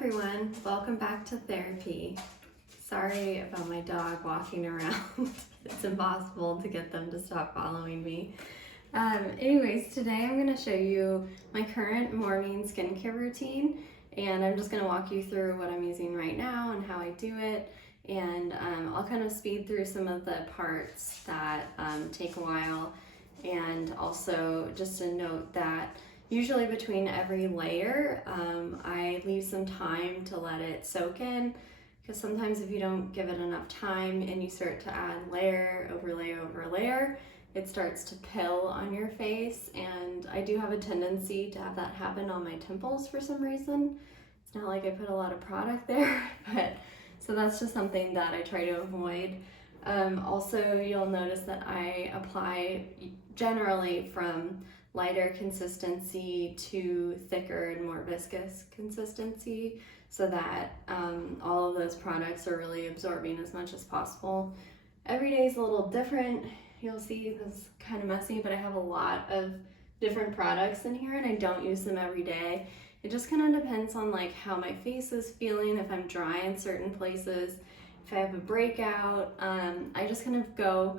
everyone, welcome back to therapy. Sorry about my dog walking around. It's impossible to get them to stop following me. Anyways, today I'm going to show you my current morning skincare routine, and I'm just going to walk you through what I'm using right now and how I do it, and I'll kind of speed through some of the parts that take a while. And also just a note that usually between every layer, I leave some time to let it soak in, because sometimes if you don't give it enough time and you start to add layer over layer over layer, it starts to pill on your face, and I do have a tendency to have that happen on my temples for some reason. It's not like I put a lot of product there, but so that's just something that I try to avoid. Also, you'll notice that I apply generally from lighter consistency to thicker and more viscous consistency, so that all of those products are really absorbing as much as possible. Every day is a little different. You'll see this is kind of messy, but I have a lot of different products in here and I don't use them every day. It just kind of depends on like how my face is feeling, if I'm dry in certain places, if I have a breakout. I just kind of go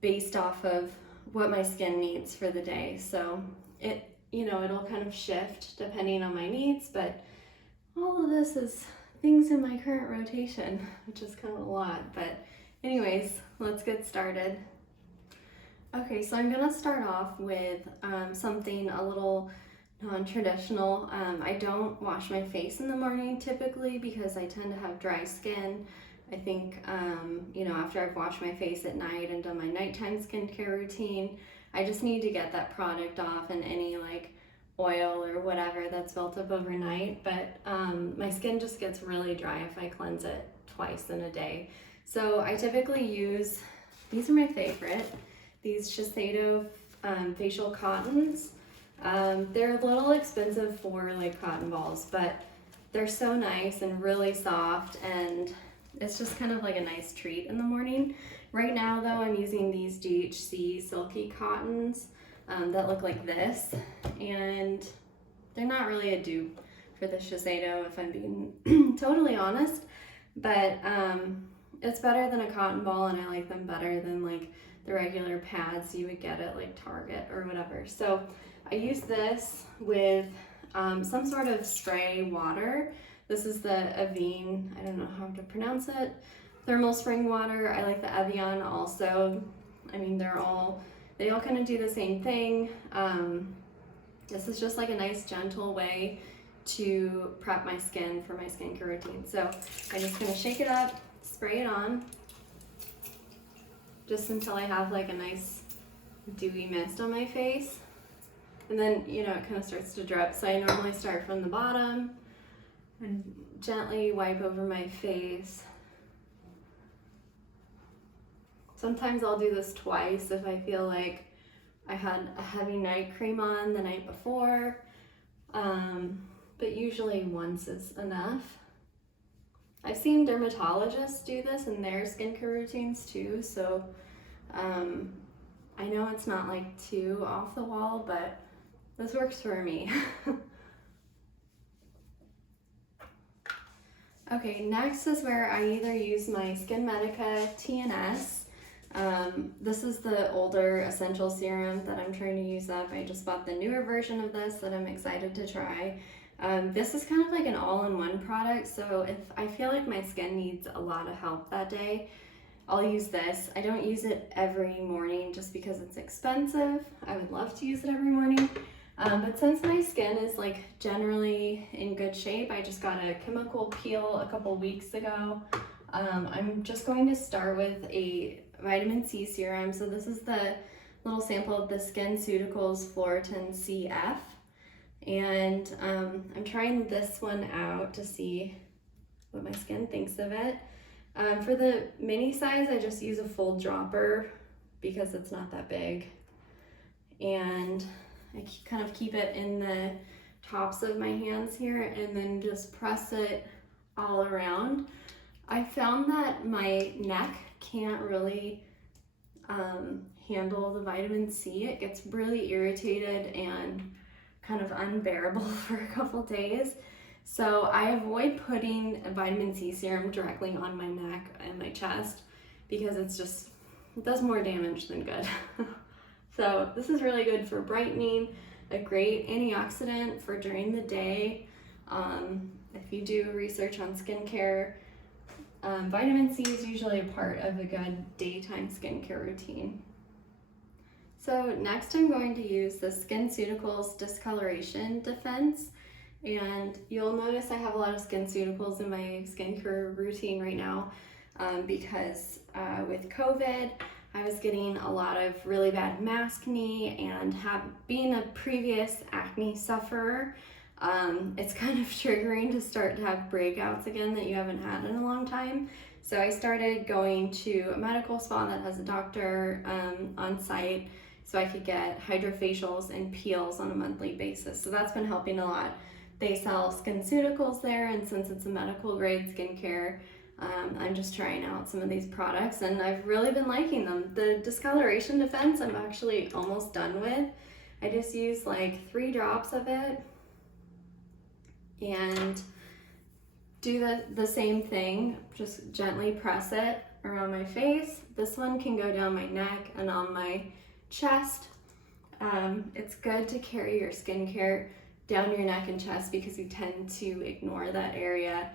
based off of what my skin needs for the day. So it'll kind of shift depending on my needs, but all of this is things in my current rotation, which is kind of a lot. But anyways, let's get started. Okay, so I'm gonna start off with something a little non-traditional. I don't wash my face in the morning typically because I tend to have dry skin. I think, after I've washed my face at night and done my nighttime skincare routine, I just need to get that product off and any like oil or whatever that's built up overnight. But my skin just gets really dry if I cleanse it twice in a day. So I typically use, these are my favorite, these Shiseido facial cottons. They're a little expensive for like cotton balls, but they're so nice and really soft, and it's just kind of like a nice treat in the morning. Right now though, I'm using these DHC silky cottons that look like this, and they're not really a dupe for the Shiseido if I'm being totally honest, but it's better than a cotton ball, and I like them better than like the regular pads you would get at like Target or whatever. So I use this with some sort of spray water. This is the Avène, I don't know how to pronounce it, thermal spring water. I like the Evian also. I mean, they all kind of do the same thing. This is just like a nice gentle way to prep my skin for my skincare routine. So I'm just gonna shake it up, spray it on, just until I have like a nice dewy mist on my face. And then, it kind of starts to drip. So I normally start from the bottom and gently wipe over my face. Sometimes I'll do this twice if I feel like I had a heavy night cream on the night before, but usually once is enough. I've seen dermatologists do this in their skincare routines too, so I know it's not like too off the wall, but this works for me. Okay, next is where I either use my SkinMedica TNS. This is the older essential serum that I'm trying to use up. I just bought the newer version of this that I'm excited to try. This is kind of like an all-in-one product, so if I feel like my skin needs a lot of help that day, I'll use this. I don't use it every morning just because it's expensive. I would love to use it every morning. But since my skin is like generally in good shape, I just got a chemical peel a couple weeks ago. I'm just going to start with a vitamin C serum. So this is the little sample of the SkinCeuticals Floritin CF. And I'm trying this one out to see what my skin thinks of it. For the mini size, I just use a full dropper because it's not that big. And I kind of keep it in the tops of my hands here and then just press it all around. I found that my neck can't really handle the vitamin C. It gets really irritated and kind of unbearable for a couple days. So I avoid putting a vitamin C serum directly on my neck and my chest because it does more damage than good. So this is really good for brightening, a great antioxidant for during the day. If you do research on skincare, vitamin C is usually a part of a good daytime skincare routine. So next I'm going to use the SkinCeuticals Discoloration Defense. And you'll notice I have a lot of SkinCeuticals in my skincare routine right now because with COVID, I was getting a lot of really bad maskne, and being a previous acne sufferer, it's kind of triggering to start to have breakouts again that you haven't had in a long time. So I started going to a medical spa that has a doctor on site so I could get hydrofacials and peels on a monthly basis. So that's been helping a lot. They sell SkinCeuticals there, and since it's a medical grade skincare, I'm just trying out some of these products and I've really been liking them. The Discoloration Defense I'm actually almost done with. I just use like 3 drops of it and do the same thing, just gently press it around my face. This one can go down my neck and on my chest. It's good to carry your skincare down your neck and chest because you tend to ignore that area,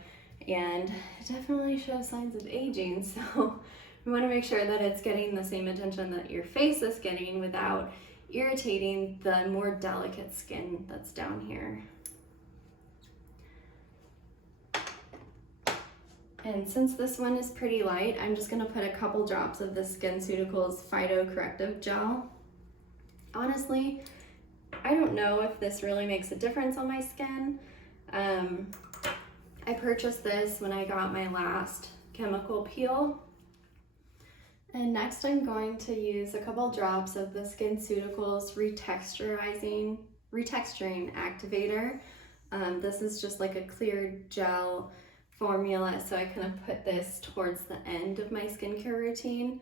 and it definitely shows signs of aging. So we want to make sure that it's getting the same attention that your face is getting without irritating the more delicate skin that's down here. And since this one is pretty light, I'm just gonna put a couple drops of the SkinCeuticals Phyto Corrective Gel. Honestly, I don't know if this really makes a difference on my skin. I purchased this when I got my last chemical peel. And next I'm going to use a couple drops of the SkinCeuticals Retexturing Activator. This is just like a clear gel formula, so I kind of put this towards the end of my skincare routine.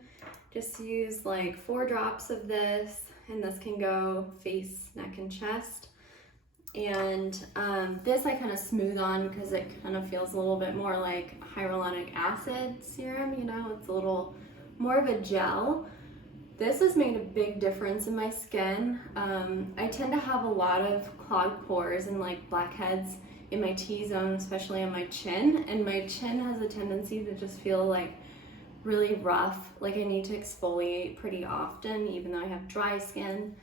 Just use like 4 drops of this, and this can go face, neck, and chest. And this I kind of smooth on because it kind of feels a little bit more like hyaluronic acid serum, you know, it's a little more of a gel. This has made a big difference in my skin. I tend to have a lot of clogged pores and like blackheads in my T-zone, especially on my chin, and my chin has a tendency to just feel like really rough, like I need to exfoliate pretty often even though I have dry skin.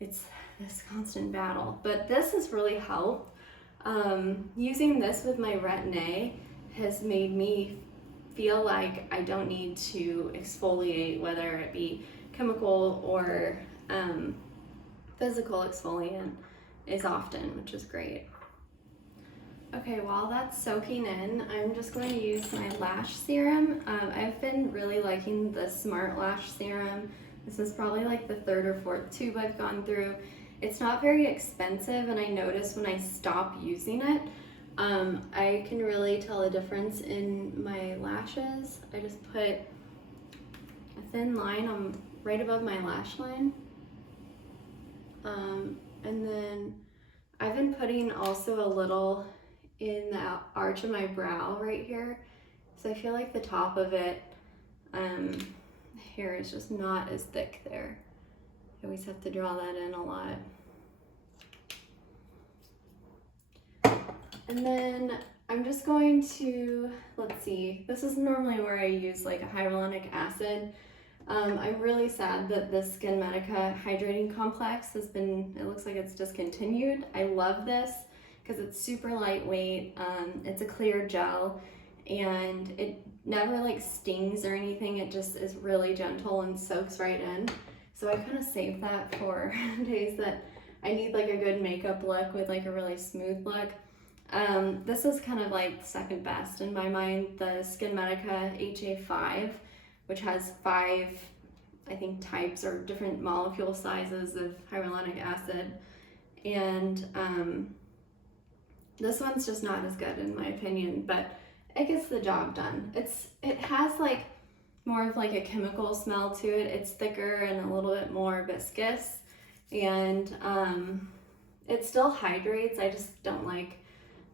It's this constant battle, but this has really helped. Using this with my Retin-A has made me feel like I don't need to exfoliate, whether it be chemical or physical exfoliant as often, which is great. Okay, while that's soaking in, I'm just going to use my lash serum. I've been really liking the Smart Lash Serum. This is probably like the 3rd or 4th tube I've gone through. It's not very expensive, and I notice when I stop using it, I can really tell a difference in my lashes. I just put a thin line on right above my lash line. And then I've been putting also a little in the arch of my brow right here. So I feel like the top of it, hair is just not as thick there. I always have to draw that in a lot. And then I'm just going to, let's see, this is normally where I use like a hyaluronic acid. I'm really sad that the SkinMedica Hydrating Complex has been, it looks like it's discontinued. I love this because it's super lightweight. It's a clear gel and it never like stings or anything. It just is really gentle and soaks right in. So I kind of save that for days that I need like a good makeup look with like a really smooth look. This is kind of like second best in my mind, the SkinMedica HA5, which has 5, I think, types or different molecule sizes of hyaluronic acid. And this one's just not as good in my opinion, but it gets the job done. It has like more of like a chemical smell to it. It's thicker and a little bit more viscous, and it still hydrates. I just don't like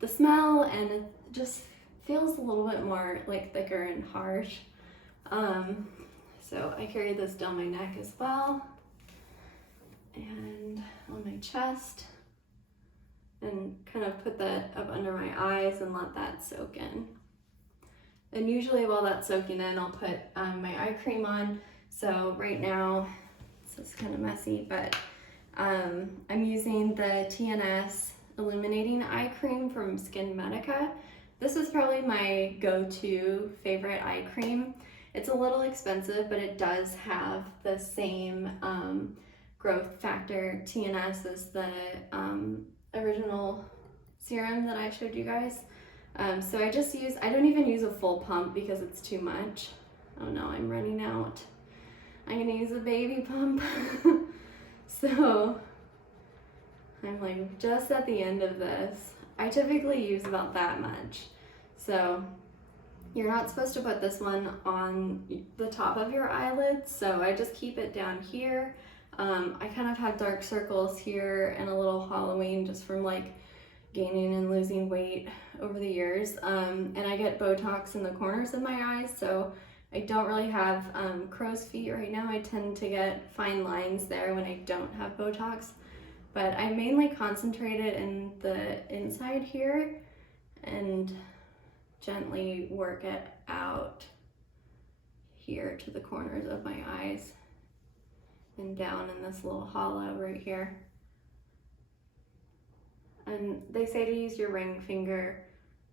the smell, and it just feels a little bit more like thicker and harsh. So I carry this down my neck as well, and on my chest, and kind of put that up under my eyes and let that soak in. And usually while that's soaking in, I'll put my eye cream on. So right now, this is kind of messy, but I'm using the TNS Illuminating Eye Cream from SkinMedica. This is probably my go-to favorite eye cream. It's a little expensive, but it does have the same growth factor TNS as the original serum that I showed you guys. So I don't even use a full pump because it's too much. Oh no, I'm running out. I'm gonna use a baby pump. So I'm like just at the end of this. I typically use about that much. So you're not supposed to put this one on the top of your eyelids, so I just keep it down here. I kind of have dark circles here and a little hollowing just from like gaining and losing weight over the years. And I get Botox in the corners of my eyes, so I don't really have crow's feet right now. I tend to get fine lines there when I don't have Botox, but I mainly concentrate it in the inside here and gently work it out here to the corners of my eyes and down in this little hollow right here. And they say to use your ring finger.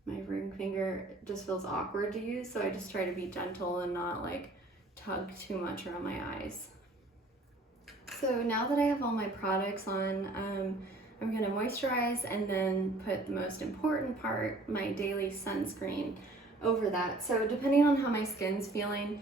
My ring finger just feels awkward to use, so I just try to be gentle and not like tug too much around my eyes. So now that I have all my products on, I'm gonna moisturize and then put the most important part, my daily sunscreen, over that. So depending on how my skin's feeling,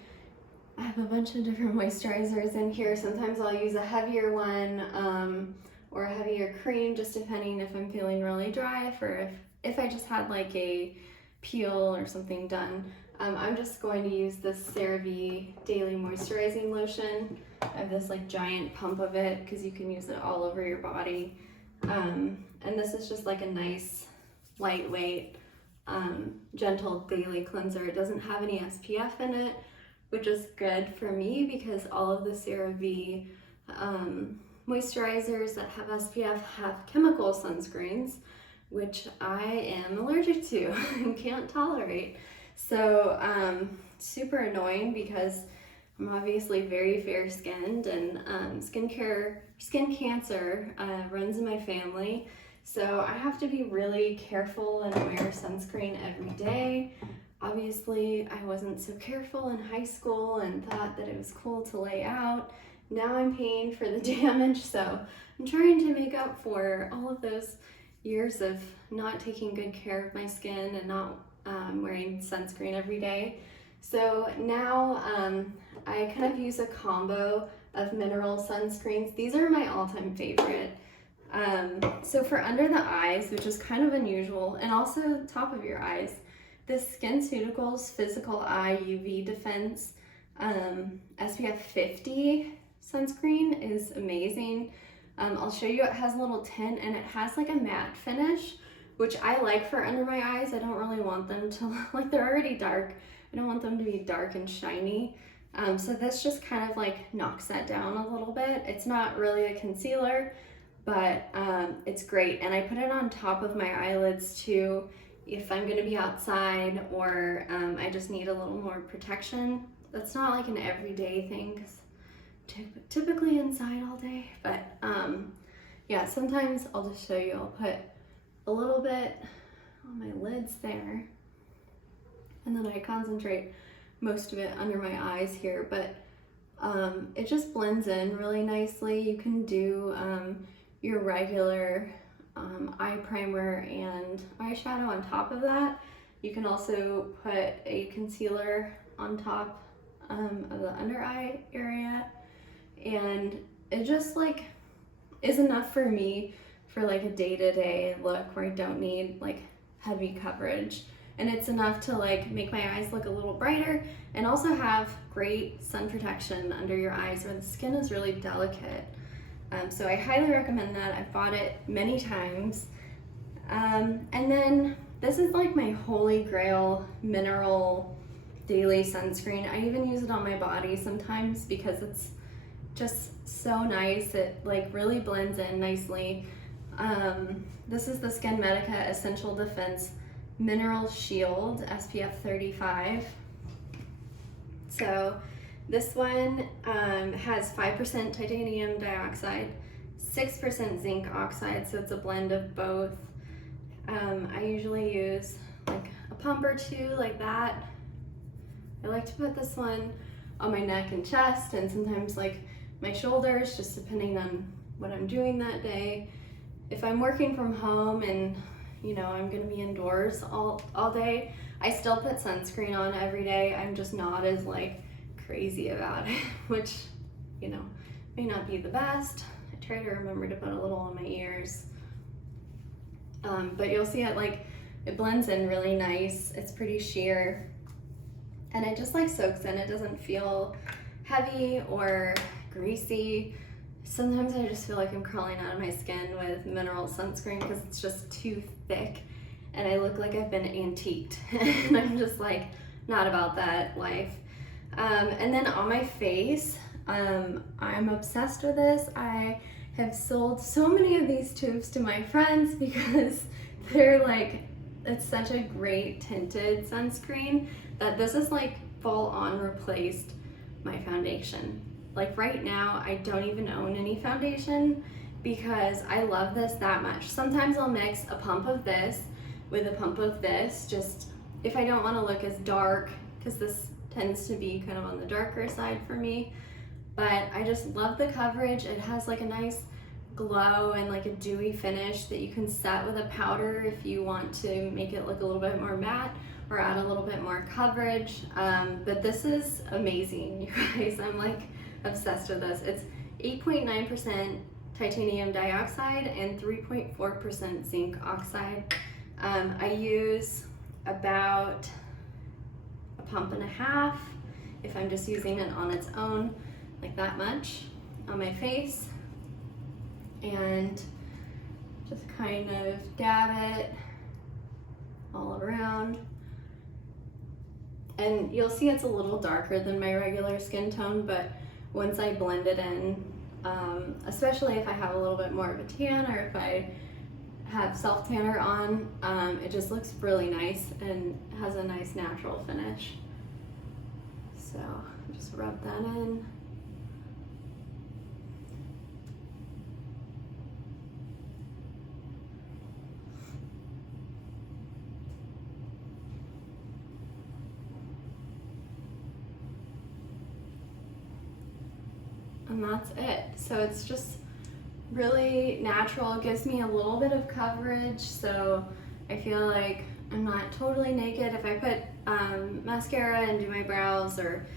I have a bunch of different moisturizers in here. Sometimes I'll use a heavier one or a heavier cream, just depending if I'm feeling really dry, or if I just had like a peel or something done. I'm just going to use this CeraVe Daily Moisturizing Lotion. I have this like giant pump of it because you can use it all over your body. And this is just like a nice, lightweight, gentle daily cleanser. It doesn't have any SPF in it, which is good for me because all of the CeraVe moisturizers that have SPF have chemical sunscreens, which I am allergic to and can't tolerate. So super annoying because I'm obviously very fair skinned, and skin cancer runs in my family. So I have to be really careful and wear sunscreen every day. Obviously, I wasn't so careful in high school and thought that it was cool to lay out. Now I'm paying for the damage, so I'm trying to make up for all of those years of not taking good care of my skin and not wearing sunscreen every day. So now I kind of use a combo of mineral sunscreens. These are my all-time favorite. So for under the eyes, which is kind of unusual, and also top of your eyes, this SkinCeuticals Physical Eye UV Defense SPF 50 sunscreen is amazing. I'll show you, it has a little tint and it has like a matte finish, which I like for under my eyes. I don't really want them to, like, they're already dark. I don't want them to be dark and shiny. So this just kind of like knocks that down a little bit. It's not really a concealer, but it's great. And I put it on top of my eyelids too, if I'm gonna be outside or I just need a little more protection. That's not like an everyday thing because typically inside all day, but yeah, sometimes I'll just show you. I'll put a little bit on my lids there, and then I concentrate most of it under my eyes here, but it just blends in really nicely. You can do your regular eye primer and eyeshadow on top of that. You can also put a concealer on top of the under eye area, and it just like is enough for me for like a day-to-day look where I don't need like heavy coverage, and it's enough to like make my eyes look a little brighter and also have great sun protection under your eyes where the skin is really delicate. So I highly recommend that. I've bought it many times. And then this is like my holy grail mineral daily sunscreen. I even use it on my body sometimes because it's just so nice. It like really blends in nicely. This is the SkinMedica Essential Defense Mineral Shield SPF 35. So this one has 5% titanium dioxide, 6% zinc oxide, so it's a blend of both. I usually use like a pump or two like that. I like to put this one on my neck and chest, and sometimes like my shoulders, just depending on what I'm doing that day. If I'm working from home and I'm gonna be indoors all day, I still put sunscreen on every day. I'm just not as like crazy about it, which may not be the best. I try to remember to put a little on my ears. But you'll see it blends in really nice. It's pretty sheer, and it just like soaks in. It doesn't feel heavy or greasy. Sometimes I just feel like I'm crawling out of my skin with mineral sunscreen because it's just too thick and I look like I've been antiqued. And I'm just like not about that life. And then on my face, I'm obsessed with this. I have sold so many of these tubes to my friends because they're like, it's such a great tinted sunscreen that this is like full on replaced my foundation. Like right now, I don't even own any foundation because I love this that much. Sometimes I'll mix a pump of this with a pump of this, just if I don't want to look as dark, because this tends to be kind of on the darker side for me. But I just love the coverage. It has like a nice glow and like a dewy finish that you can set with a powder if you want to make it look a little bit more matte or add a little bit more coverage. But this is amazing, you guys. I'm like obsessed with this. It's 8.9% titanium dioxide and 3.4% zinc oxide. I use about a pump and a half if I'm just using it on its own, like that much on my face, and just kind of dab it all around. And you'll see it's a little darker than my regular skin tone, but once I blend it in, especially if I have a little bit more of a tan or if I have self tanner on, it just looks really nice and has a nice natural finish. So just rub that in. And that's it. So it's just really natural. It gives me a little bit of coverage, so I feel like I'm not totally naked. If I put mascara and do my brows or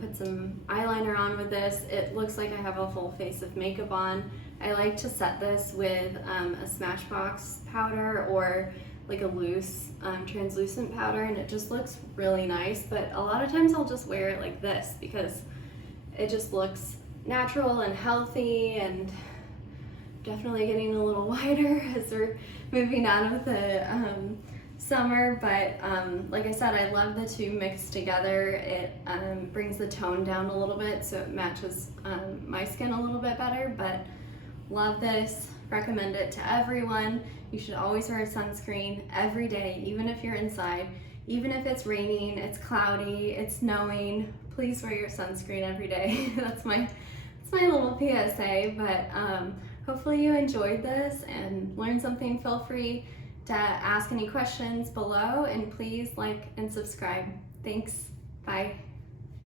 put some eyeliner on with this, it looks like I have a full face of makeup on. I like to set this with a Smashbox powder or like a loose translucent powder, and it just looks really nice. But a lot of times I'll just wear it like this because it just looks natural and healthy, and definitely getting a little wider as we're moving out of the summer. But like I said, I love the two mixed together. It brings the tone down a little bit so it matches my skin a little bit better. But love this, recommend it to everyone. You should always wear sunscreen every day, even if you're inside, even if it's raining, it's cloudy, it's snowing. Please wear your sunscreen every day. That's my little PSA. But hopefully you enjoyed this and learned something. Feel free to ask any questions below, and please like and subscribe. Thanks. Bye.